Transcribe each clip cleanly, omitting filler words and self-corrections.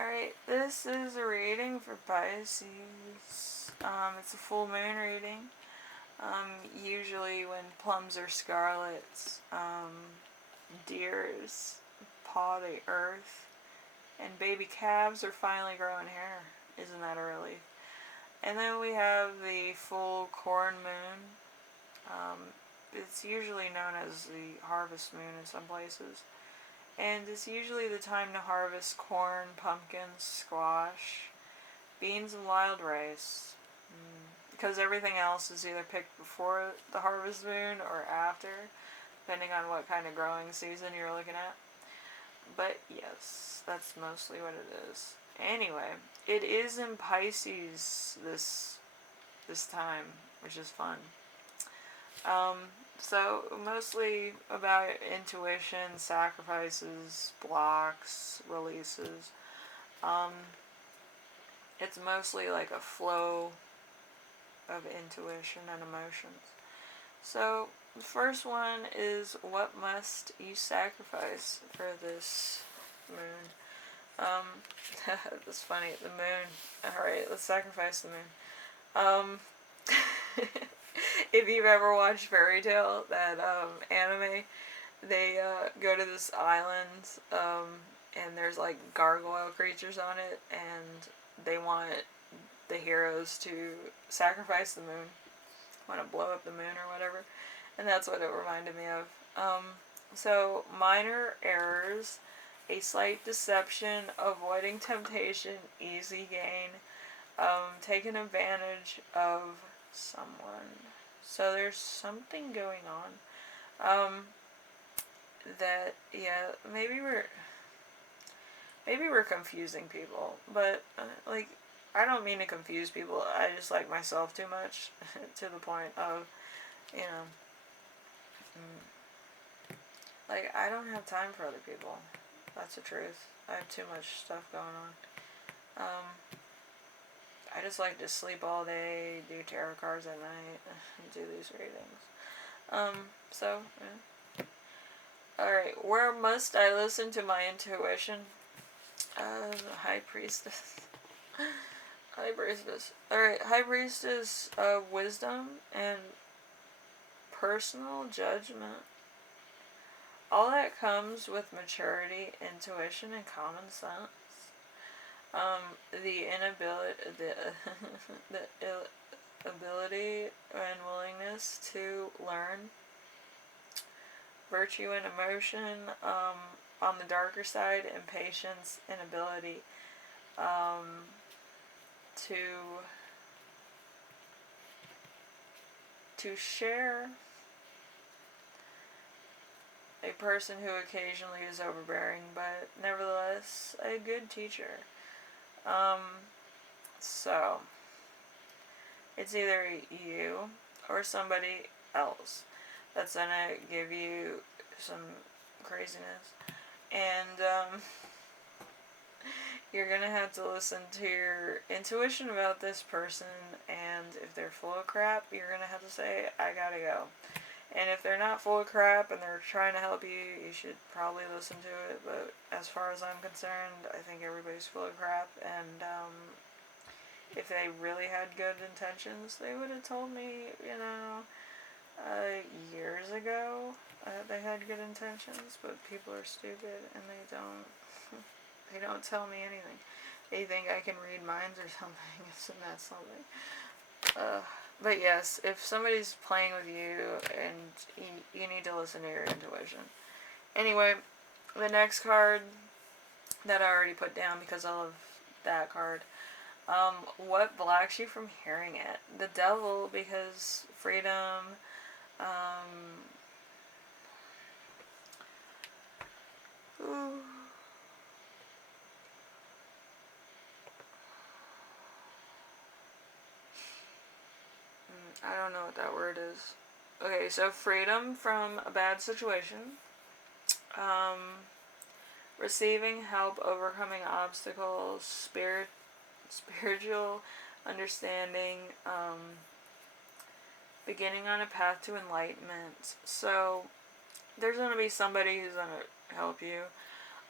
Alright, this is a reading for Pisces. It's a full moon reading. Usually when plums are scarlets, deers paw the earth, and baby calves are finally growing hair. Isn't that a relief? And then we have the full corn moon. It's usually known as the harvest moon in some places. And it's usually the time to harvest corn, pumpkins, squash, beans, and wild rice. Because everything else is either picked before the harvest moon or after, depending on what kind of growing season you're looking at. But yes, that's mostly what it is. Anyway, it is in Pisces this time, which is fun. So mostly about intuition, sacrifices, blocks, releases. It's mostly like a flow of intuition and emotions. So the first one is, what must you sacrifice for this moon? That's funny, the moon. Alright, let's sacrifice the moon. If you've ever watched Fairy Tale, that anime, they go to this island, and there's like gargoyle creatures on it, and they want the heroes to sacrifice the moon, want to blow up the moon or whatever, and that's what it reminded me of. So minor errors, a slight deception, avoiding temptation, easy gain, taking advantage of someone. So there's something going on. That, yeah, maybe we're confusing people, but like, I don't mean to confuse people. I just like myself too much to the point of, you know, like, I don't have time for other people. That's the truth. I have too much stuff going on. I just like to sleep all day, do tarot cards at night, and do these readings. So, yeah. Alright, where must I listen to my intuition? The High Priestess. High Priestess. Alright, High Priestess of wisdom and personal judgment. All that comes with maturity, intuition, and common sense. The ability and willingness to learn. Virtue and emotion, on the darker side, and patience and ability to share. A person who occasionally is overbearing, but nevertheless a good teacher. So it's either you or somebody else that's gonna give you some craziness, and you're gonna have to listen to your intuition about this person, and if they're full of crap, you're gonna have to say, I gotta go. And if they're not full of crap and they're trying to help you, you should probably listen to it. But as far as I'm concerned, I think everybody's full of crap. And if they really had good intentions, they would have told me, years ago they had good intentions. But people are stupid and they don't tell me anything. They think I can read minds or something. Isn't that something? But yes, if somebody's playing with you, and you need to listen to your intuition. Anyway, the next card that I already put down because I love that card. What blocks you from hearing it? The Devil, because freedom. I don't know what that word is. Okay, so freedom from a bad situation. Receiving help, overcoming obstacles, spiritual understanding, beginning on a path to enlightenment. So there's going to be somebody who's going to help you.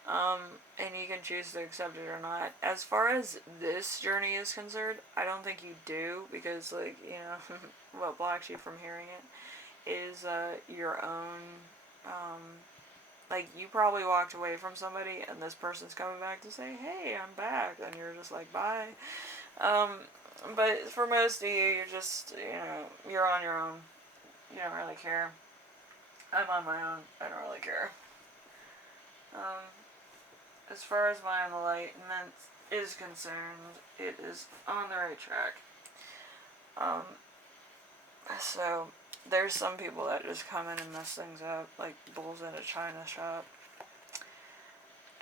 And you can choose to accept it or not. As far as this journey is concerned, I don't think you do, because, like, you know, what blocks you from hearing it is your own, like, you probably walked away from somebody and this person's coming back to say, hey, I'm back, and you're just like, bye. But for most of you, you're just, you know, you're on your own. You don't really care. I'm on my own. I don't really care. As far as my enlightenment is concerned, it is on the right track. So there's some people that just come in and mess things up, like bulls in a china shop.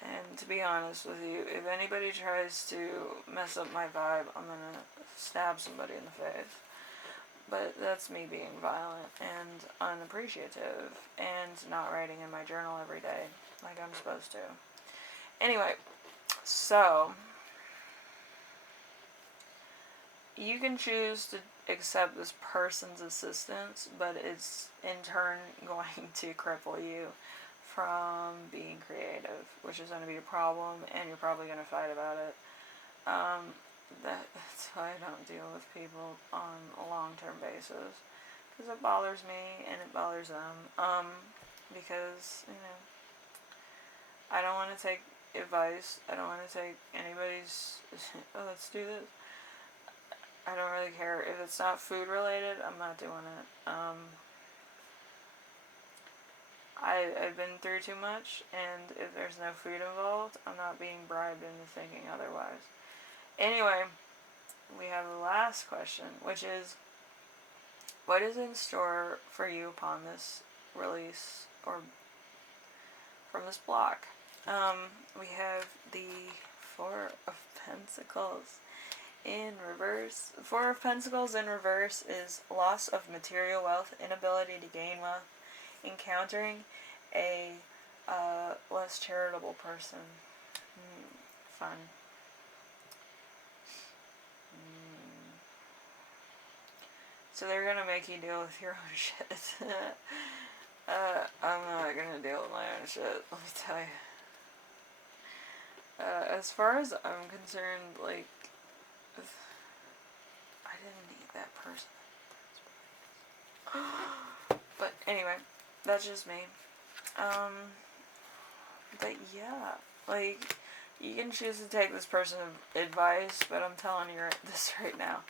And to be honest with you, if anybody tries to mess up my vibe, I'm gonna stab somebody in the face. But that's me being violent and unappreciative and not writing in my journal every day like I'm supposed to. Anyway, so you can choose to accept this person's assistance, but it's in turn going to cripple you from being creative, which is going to be a problem, and you're probably going to fight about it. That's why I don't deal with people on a long-term basis, because it bothers me and it bothers them. Because, you know, I don't want to take advice. I don't want to take anybody's, oh, let's do this. I don't really care. If it's not food related, I'm not doing it. I've been through too much, and if there's no food involved, I'm not being bribed into thinking otherwise. Anyway, we have the last question, which is, what is in store for you upon this release, or from this block? We have the Four of Pentacles in reverse. Four of Pentacles in reverse is loss of material wealth, inability to gain wealth, encountering a less charitable person. Fun. So they're gonna make you deal with your own shit. I'm not gonna deal with my own shit, let me tell you. As far as I'm concerned, like, I didn't need that person. But anyway, that's just me. But yeah, like, you can choose to take this person's advice, but I'm telling you this right now.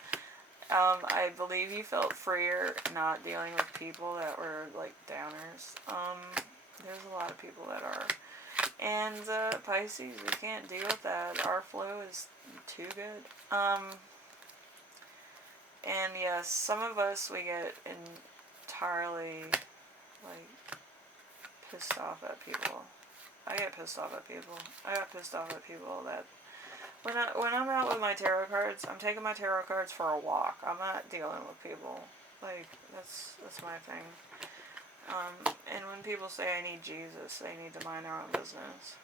I believe you felt freer not dealing with people that were, like, downers. There's a lot of people that are. And, Pisces, we can't deal with that. Our flow is too good. And yes, some of us, we get entirely, like, pissed off at people. I get pissed off at people. I got pissed off at people that, when I'm out with my tarot cards, I'm taking my tarot cards for a walk. I'm not dealing with people. Like, that's my thing. And when people say I need Jesus, they need to mind their own business.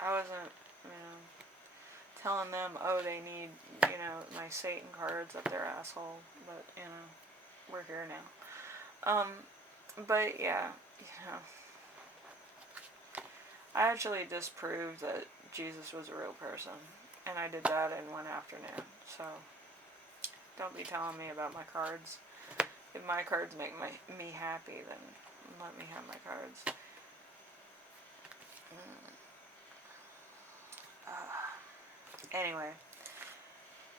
I wasn't, you know, telling them, oh, they need, you know, my Satan cards up their asshole. But, you know, we're here now. But yeah, you know, I actually disproved that Jesus was a real person, and I did that in one afternoon. So don't be telling me about my cards. If my cards make me happy, then let me have my cards. Anyway,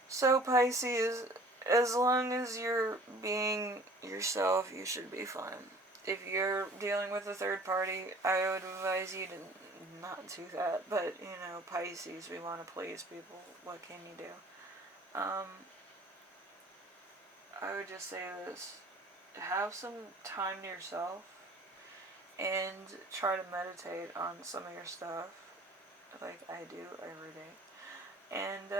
so Pisces, as long as you're being yourself, you should be fine. If you're dealing with a third party, I would advise you to not do that. But, you know, Pisces, we want to please people. What can you do? I would just say this. Have some time to yourself and try to meditate on some of your stuff, like I do every day. And,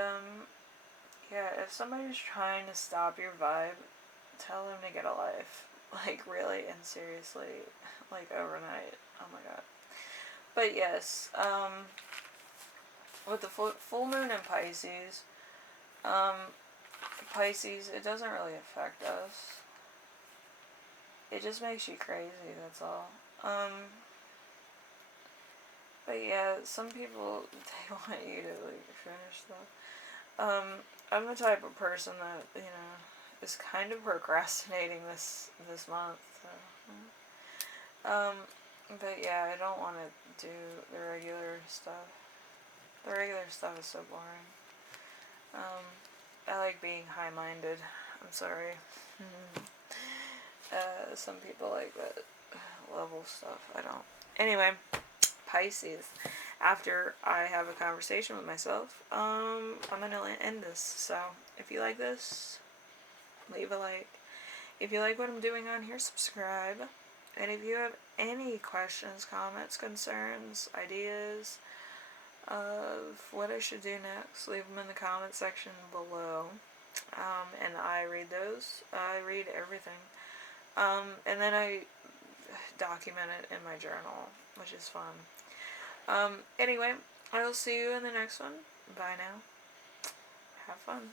yeah, if somebody's trying to stop your vibe, tell them to get a life. Like, really and seriously, like, overnight. Oh my god. But yes, with the full moon in Pisces, Pisces, it doesn't really affect us. It just makes you crazy, that's all. But yeah, some people, they want you to like finish stuff. I'm the type of person that, you know, is kind of procrastinating this month. So. But yeah, I don't want to do the regular stuff. The regular stuff is so boring. I like being high-minded. I'm sorry. Some people like that level stuff. I don't. Anyway, Pisces. After I have a conversation with myself, I'm gonna end this. So if you like this, leave a like. If you like what I'm doing on here, subscribe. And if you have any questions, comments, concerns, ideas of what I should do next, leave them in the comment section below. And I read those. I read everything. And then I document it in my journal, which is fun. Anyway, I will see you in the next one. Bye now. Have fun.